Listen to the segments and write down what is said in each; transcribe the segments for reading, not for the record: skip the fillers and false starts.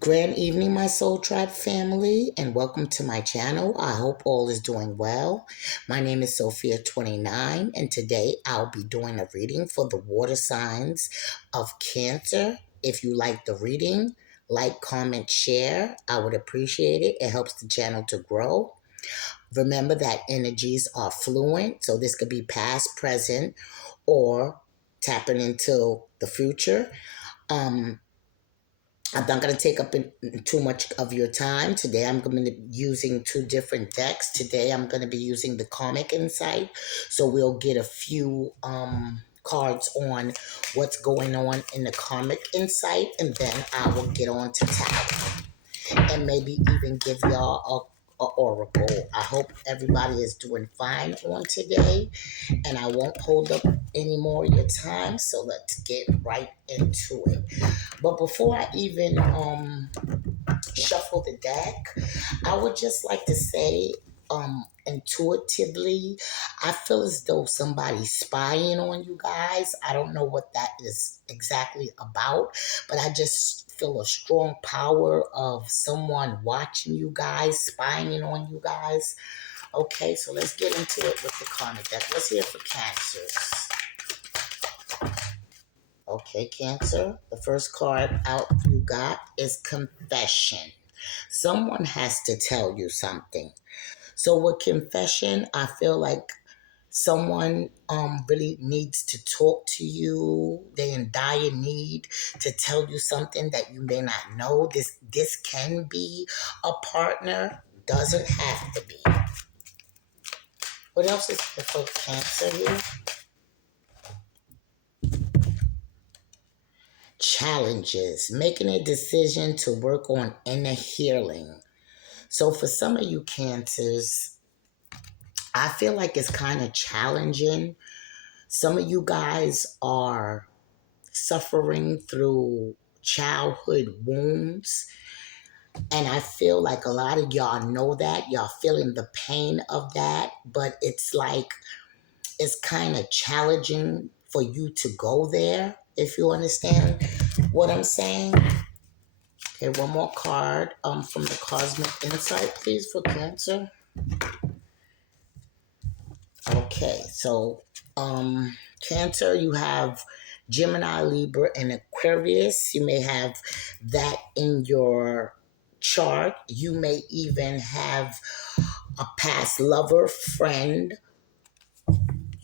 Grand evening, my Soul Tribe family, and welcome to my channel. I hope all is doing well. My name is Sophia29, and today I'll be doing a reading for the water signs of Cancer. If you like the reading, like, comment, share. I would appreciate it. It helps the channel to grow. Remember that energies are fluent, so this could be past, present, or tapping into the future. Um, I'm not going to take up too much of your time. Today I'm going to be using two different decks. Today I'm going to be using the Karmic Insight. So we'll get a few cards on what's going on in the Karmic Insight. And then I will get on to Tarot and maybe even give y'all a oracle. I hope everybody is doing fine on today. And I won't hold up any more of your time. So let's get right into it. But before I even shuffle the deck, I would just like to say, intuitively, I feel as though somebody's spying on you guys. I don't know what that is exactly about, but I just feel a strong power of someone watching you guys, spying on you guys. Okay, so let's get into it with the karmic deck. Let's hear for Cancers. Okay, Cancer, the first card out you got is Confession. Someone has to tell you something. So with confession, I feel like someone really needs to talk to you. They're in dire need to tell you something that you may not know. This can be a partner, doesn't have to be. What else is for Cancer here? Challenges, making a decision to work on inner healing. So for some of you Cancers, I feel like it's kind of challenging. Some of you guys are suffering through childhood wounds. And I feel like a lot of y'all know that. Y'all feeling the pain of that. But it's like, it's kind of challenging for you to go there, if you understand what I'm saying. Okay, one more card from the Cosmic Insight, please, for Cancer. Okay, so Cancer, you have Gemini, Libra, and Aquarius. You may have that in your chart. You may even have a past lover, friend,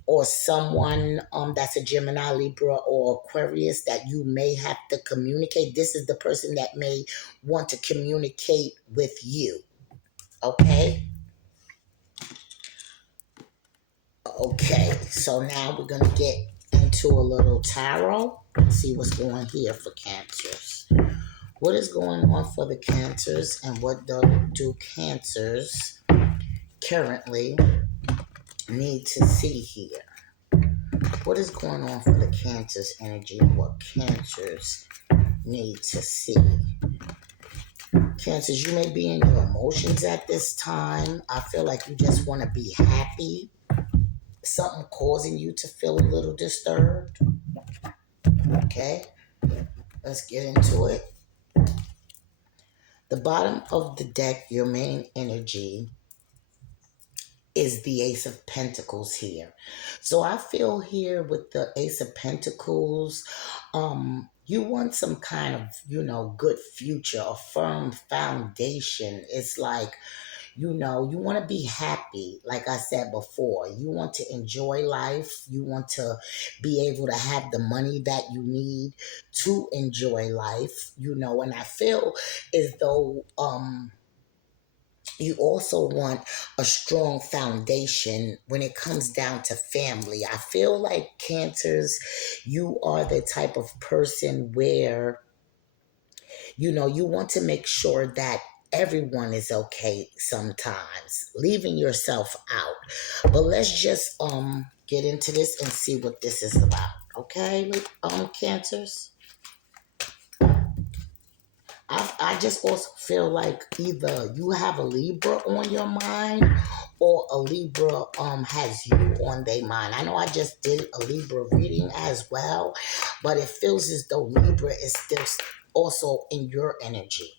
or someone that's a Gemini, Libra, or Aquarius that you may have to communicate. This is the person that may want to communicate with you. Okay? Okay, so now we're going to get into a little tarot. See what's going here for Cancers. What is going on for the Cancers, and what do Cancers currently need to see here? What is going on for the Cancers energy? What Cancers need to see? Cancers, you may be in your emotions at this time. I feel like you just want to be happy. Something causing you to feel a little disturbed. Okay, let's get into it. The bottom of the deck, your main energy, is the Ace of Pentacles here. So I feel here with the Ace of Pentacles, you want some kind of, good future, a firm foundation. It's like, you want to be happy, like I said before. You want to enjoy life. You want to be able to have the money that you need to enjoy life, and I feel as though you also want a strong foundation when it comes down to family. I feel like Cancers, you are the type of person where you want to make sure that everyone is okay sometimes, leaving yourself out. But let's just get into this and see what this is about. Okay, Cancers? I just also feel like either you have a Libra on your mind, or a Libra has you on their mind. I know I just did a Libra reading as well, but it feels as though Libra is still also in your energy.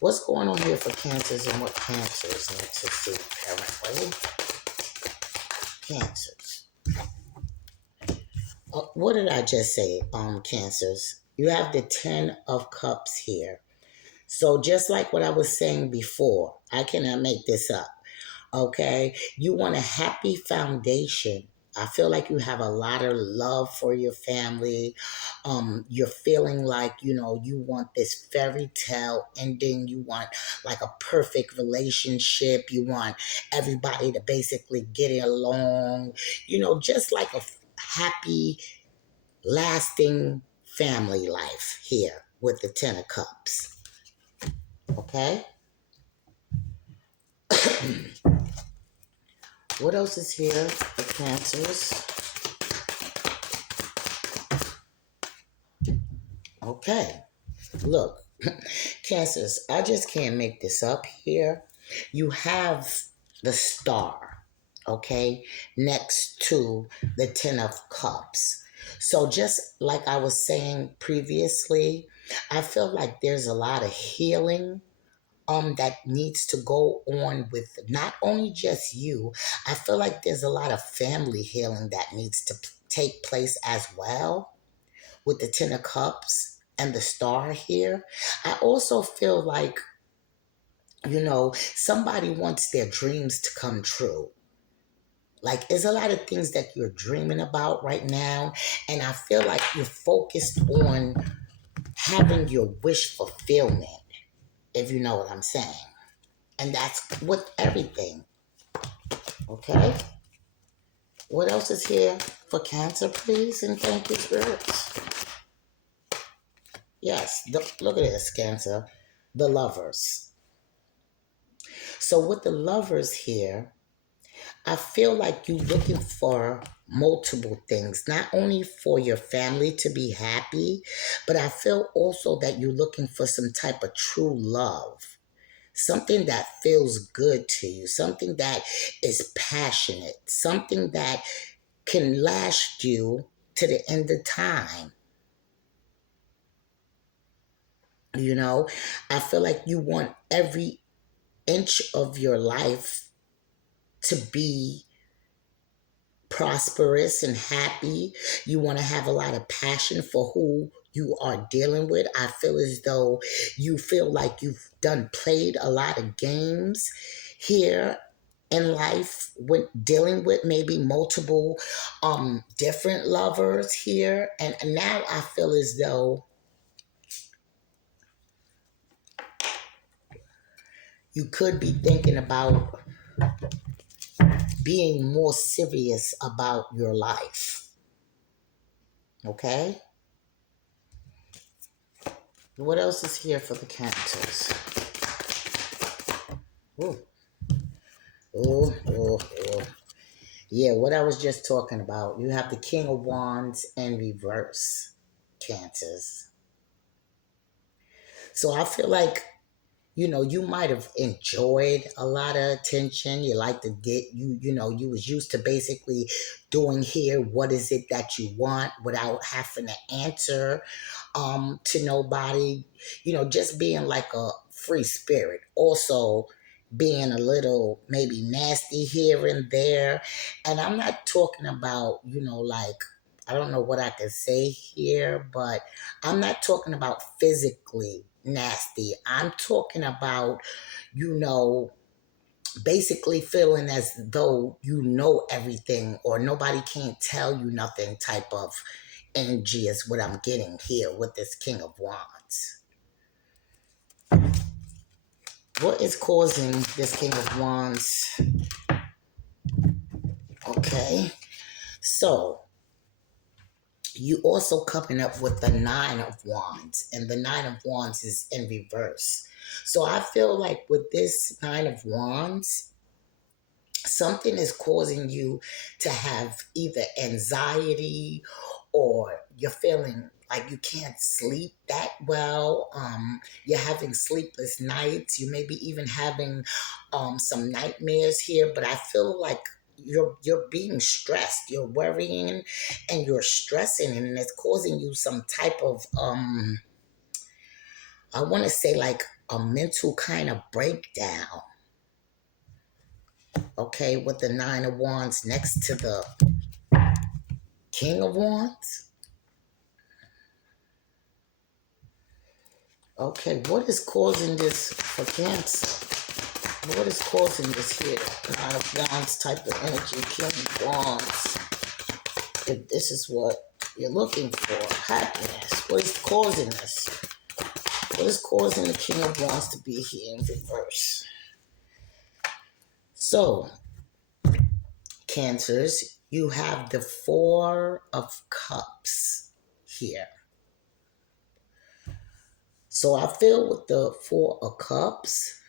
What's going on here for cancers and what cancers need to see currently? Cancers. What did I just say? Cancers. You have the Ten of Cups here. So just like what I was saying before, I cannot make this up. Okay, you want a happy foundation. I feel like you have a lot of love for your family. You're feeling like, you want this fairy tale ending. You want like a perfect relationship. You want everybody to basically get along, just like a happy, lasting family life here with the Ten of Cups. Okay. What else is here for cancers? Okay. Look, cancers, I just can't make this up here. You have the star, okay, next to the Ten of Cups. So just like I was saying previously, I feel like there's a lot of healing that needs to go on with not only just you. I feel like there's a lot of family healing that needs to take place as well with the Ten of Cups and the star here. I also feel like, somebody wants their dreams to come true. Like, there's a lot of things that you're dreaming about right now, and I feel like you're focused on having your wish fulfillment, if you know what I'm saying. And that's with everything, okay? What else is here for Cancer, please? And thank you, spirits. Yes, look at this, Cancer. The Lovers. So with the Lovers here, I feel like you're looking for multiple things, not only for your family to be happy, but I feel also that you're looking for some type of true love, something that feels good to you, something that is passionate, something that can last you to the end of time. I feel like you want every inch of your life to be prosperous and happy. You want to have a lot of passion for who you are dealing with. I feel as though you feel like you've done played a lot of games here in life when dealing with maybe multiple different lovers here, and now I feel as though you could be thinking about being more serious about your life. Okay. What else is here for the Cancers? Ooh. Oh, oh, oh. Yeah, what I was just talking about. You have the King of Wands in reverse, Cancers. So I feel like, you might have enjoyed a lot of attention. You like to get, you was used to basically doing here, what is it that you want without having to answer to nobody, just being like a free spirit. Also, being a little maybe nasty here and there. And I'm not talking about, like, I don't know what I can say here, but I'm not talking about physically nasty. I'm talking about, you know, basically feeling as though you know everything or nobody can't tell you nothing type of energy is what I'm getting here with this King of Wands. What is causing this King of Wands? Okay. So you also coming up with the Nine of Wands, and the Nine of Wands is in reverse. So I feel like with this Nine of Wands, something is causing you to have either anxiety or you're feeling like you can't sleep that well. You're having sleepless nights. You may be even having some nightmares here, but I feel like you're being stressed. You're worrying and you're stressing, and it's causing you some type of I want to say like a mental kind of breakdown, okay, with the Nine of Wands next to the King of Wands. Okay, what is causing this for Cancer? What is causing this here? Nine of Wands type of energy, King of Wands. If this is what you're looking for, happiness. What is causing this? What is causing the King of Wands to be here in reverse? So, Cancers, you have the Four of Cups here. So I feel with the Four of Cups,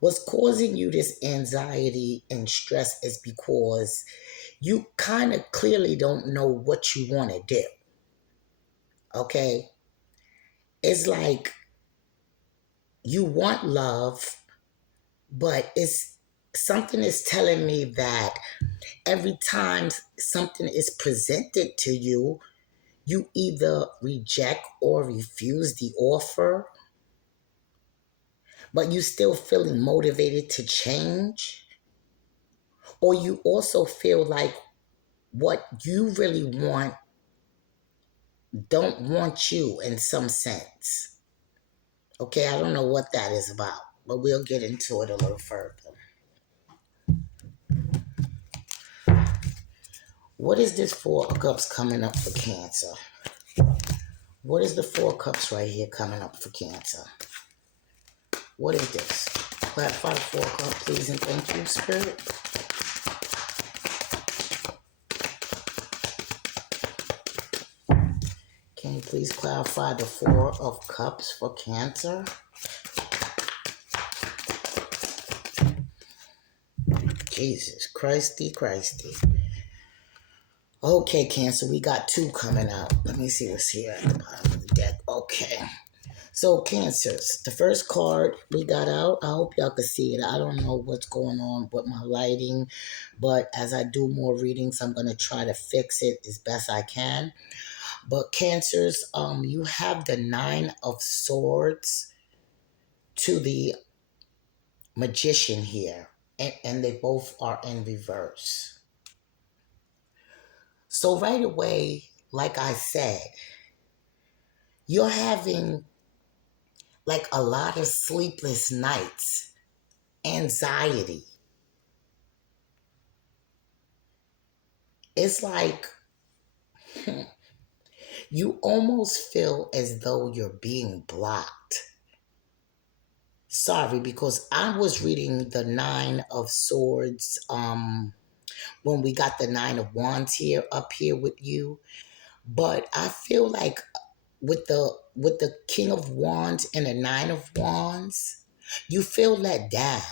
what's causing you this anxiety and stress is because you kind of clearly don't know what you want to do. Okay? It's like you want love, but it's something is telling me that every time something is presented to you, you either reject or refuse the offer, but you still feeling motivated to change, or you also feel like what you really want don't want you in some sense. Okay, I don't know what that is about, but we'll get into it a little further. What is this Four of Cups coming up for Cancer? What is the Four of Cups right here coming up for Cancer? What is this? Clarify the Four of Cups, please, and thank you, Spirit. Can you please clarify the Four of Cups for Cancer? Jesus Christy, Christy. Okay, Cancer, we got two coming out. Let me see what's here at the bottom of the deck. Okay. So, Cancers, the first card we got out, I hope y'all can see it. I don't know what's going on with my lighting, but as I do more readings, I'm going to try to fix it as best I can. But Cancers, you have the Nine of Swords to the Magician here, and they both are in reverse. So right away, like I said, you're having like a lot of sleepless nights, anxiety. It's like you almost feel as though you're being blocked. Sorry, because I was reading the Nine of Swords when we got the Nine of Wands here up here with you. But I feel like with the King of Wands and the Nine of Wands, you feel let down.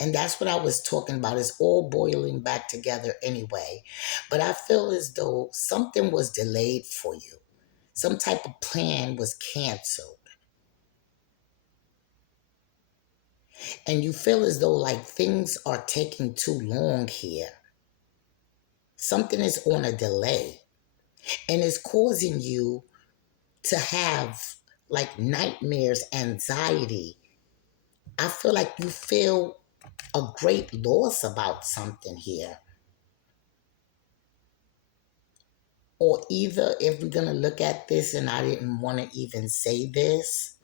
And that's what I was talking about. It's all boiling back together anyway. But I feel as though something was delayed for you. Some type of plan was canceled. And you feel as though like things are taking too long here. Something is on a delay. And it's causing you to have like nightmares, anxiety. I feel like you feel a great loss about something here. Or either if we're going to look at this, and I didn't want to even say this,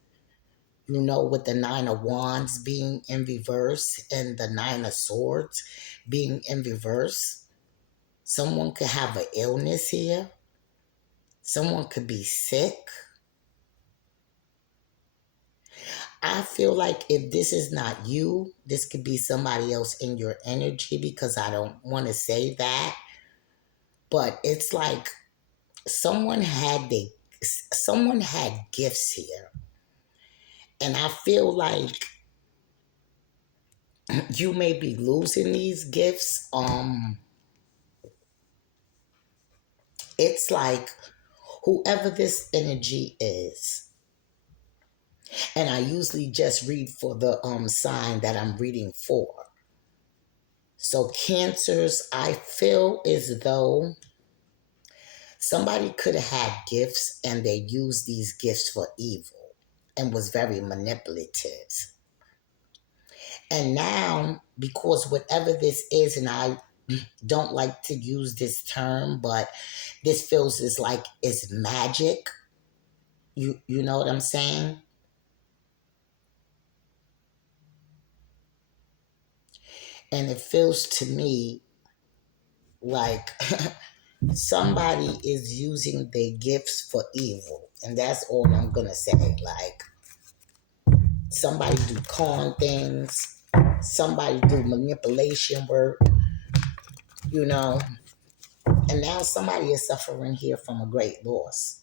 with the Nine of Wands being in reverse and the Nine of Swords being in reverse, someone could have an illness here. Someone could be sick. I feel like if this is not you, this could be somebody else in your energy, because I don't want to say that. But it's like someone had gifts here. And I feel like you may be losing these gifts. It's like whoever this energy is, and I usually just read for the sign that I'm reading for. So Cancers, I feel as though somebody could have had gifts and they used these gifts for evil. and was very manipulative. And now, because whatever this is, and I don't like to use this term, but this feels as like it's magic. You know what I'm saying? And it feels to me like somebody is using their gifts for evil. And that's all I'm gonna say. Like somebody do con things, somebody do manipulation work, you know, and now somebody is suffering here from a great loss.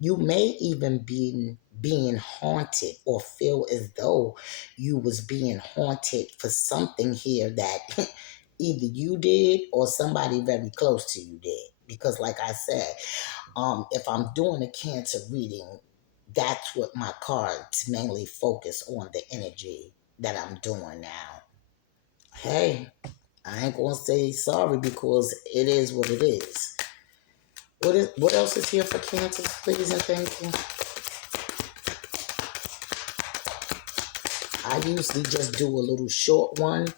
You may even be being haunted or feel as though you was being haunted for something here that either you did or somebody very close to you did. Because like I said, if I'm doing a cancer reading, that's what my cards mainly focus on, the energy that I'm doing now. Hey, I ain't gonna say sorry because it is what it is. What else is here for Cancer, please and thank you? I usually just do a little short one.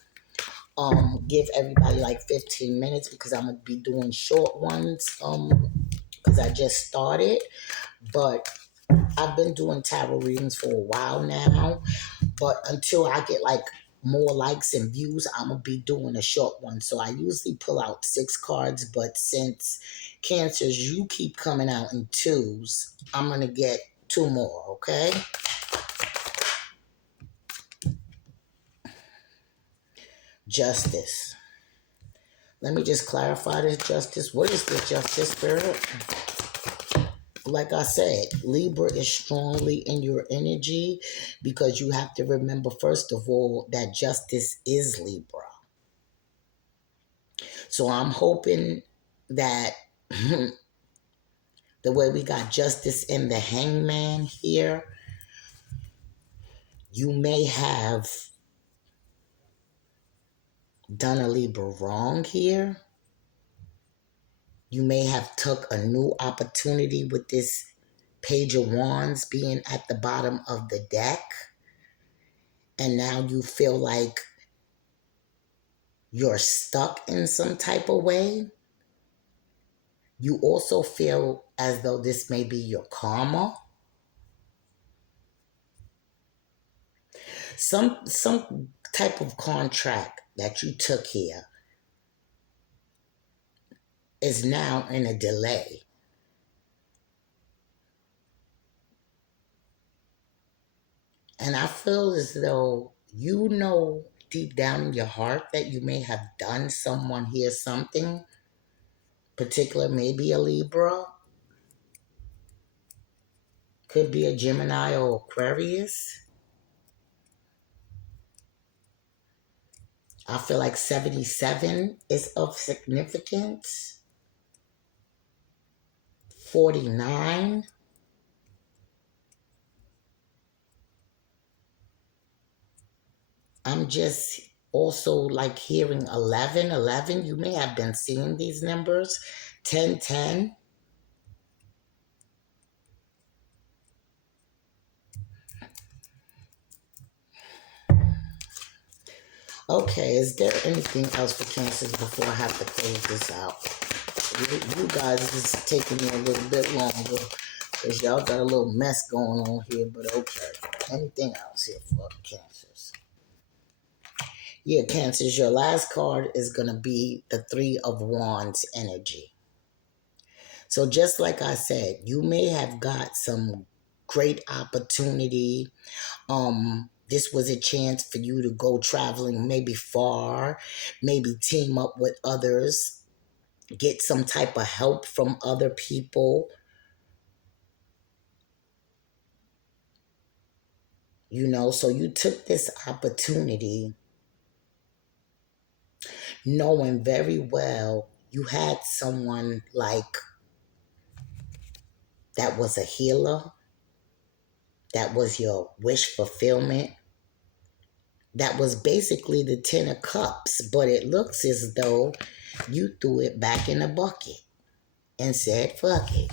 Give everybody like 15 minutes because I'm gonna be doing short ones. Because I just started, but I've been doing tarot readings for a while now. But until I get like more likes and views, I'm gonna be doing a short one. So I usually pull out 6 cards, but since Cancers, you keep coming out in twos, I'm gonna get 2 more, okay? Justice. Let me just clarify this justice. What is this justice, Spirit? Like I said, Libra is strongly in your energy because you have to remember, first of all, that justice is Libra. So I'm hoping that the way we got justice in the hangman here, you may have done a Libra wrong here. You may have took a new opportunity with this Page of Wands being at the bottom of the deck. And now you feel like you're stuck in some type of way. You also feel as though this may be your karma. Some type of contract that you took here is now in a delay. And I feel as though you know deep down in your heart that you may have done someone here something, particular, maybe a Libra, could be a Gemini or Aquarius. I feel like 77 is of significance. 49. I'm just also like hearing 11, 11. You may have been seeing these numbers. 10, 10. Okay, is there anything else for Cancers before I have to close this out? You guys is taking me a little bit longer because y'all got a little mess going on here, but okay. Anything else here for Cancers? Yeah, Cancers, your last card is going to be the Three of Wands energy. So just like I said, you may have got some great opportunity. This was a chance for you to go traveling maybe far, maybe team up with others, get some type of help from other people. You know, so you took this opportunity knowing very well you had someone like that was a healer, that was your wish fulfillment, that was basically the 10 of Cups, but it looks as though you threw it back in the bucket and said, fuck it.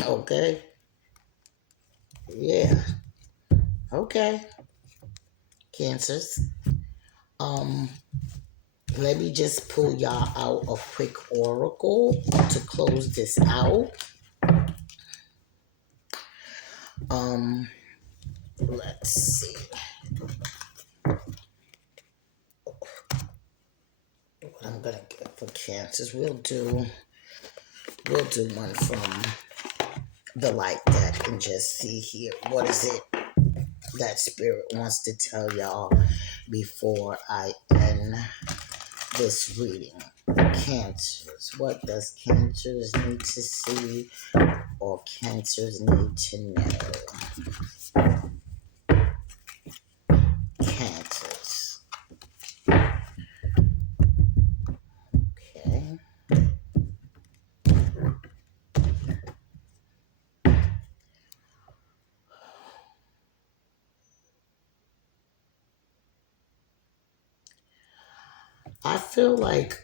Okay? Yeah. Okay. Cancers. Um, Let me just pull y'all out a quick oracle to close this out. Um, let's see what I'm gonna get for cancers. We'll do one from the light deck and just see here what is it that spirit wants to tell y'all before I end this reading. Cancers. What does cancers need to see or cancers need to know? Cancers. Okay. I feel like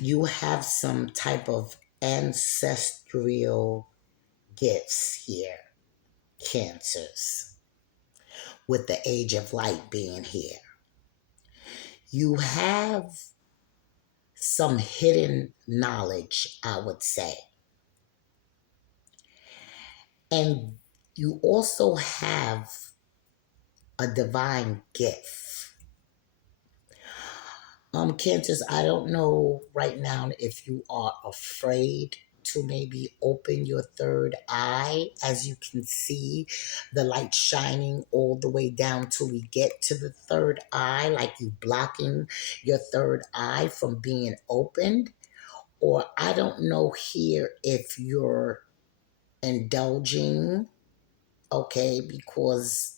you have some type of ancestral gifts here, cancers, with the age of light being here. You have some hidden knowledge, I would say. And you also have a divine gift. Cancers, I don't know right now if you are afraid to maybe open your third eye. As you can see, the light shining all the way down till we get to the third eye, like you blocking your third eye from being opened. Or I don't know here if you're indulging, okay, because,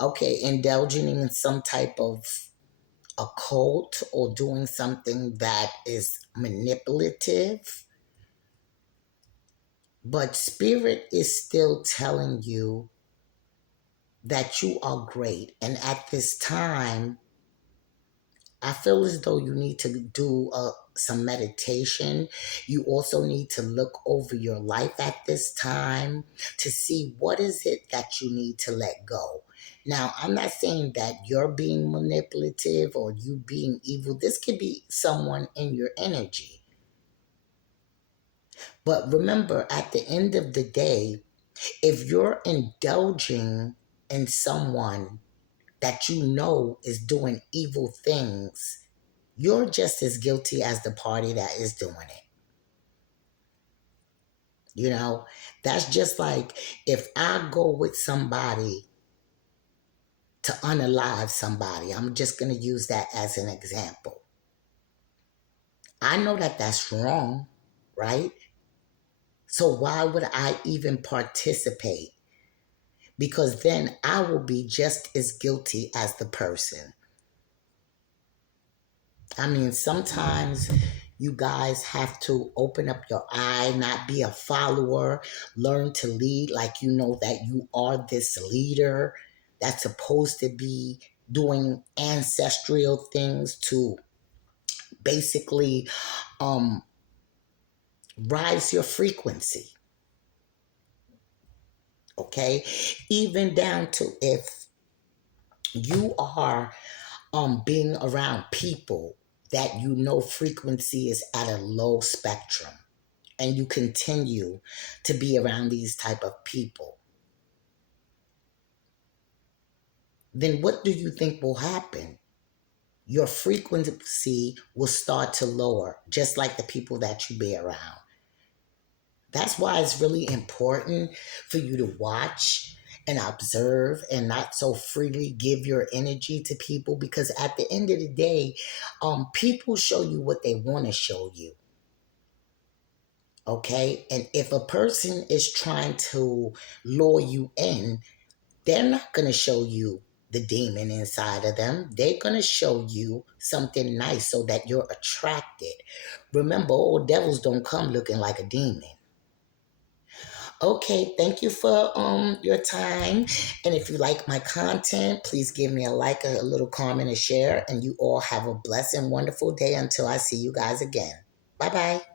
okay, indulging in some type of occult or doing something that is manipulative, but spirit is still telling you that you are great. And at this time, I feel as though you need to do some meditation. You also need to look over your life at this time to see what is it that you need to let go. Now, I'm not saying that you're being manipulative or you being evil. This could be someone in your energy. But remember, at the end of the day, if you're indulging in someone that you know is doing evil things, you're just as guilty as the party that is doing it. You know, that's just like if I go with somebody to unalive somebody, I'm just going to use that as an example. I know that that's wrong, right? So why would I even participate? Because then I will be just as guilty as the person. I mean, sometimes you guys have to open up your eye, not be a follower, learn to lead like you know that you are this leader that's supposed to be doing ancestral things to basically um, rise your frequency. Okay, even down to if you are being around people that you know frequency is at a low spectrum and you continue to be around these type of people, then what do you think will happen? Your frequency will start to lower, just like the people that you be around. That's why it's really important for you to watch and observe and not so freely give your energy to people, because at the end of the day, people show you what they want to show you. Okay. And if a person is trying to lure you in, they're not going to show you the demon inside of them. They're going to show you something nice so that you're attracted. Remember, all devils don't come looking like a demon. Okay, thank you for your time. And if you like my content, please give me a like, a little comment, a share, and you all have a blessed and wonderful day until I see you guys again. Bye bye.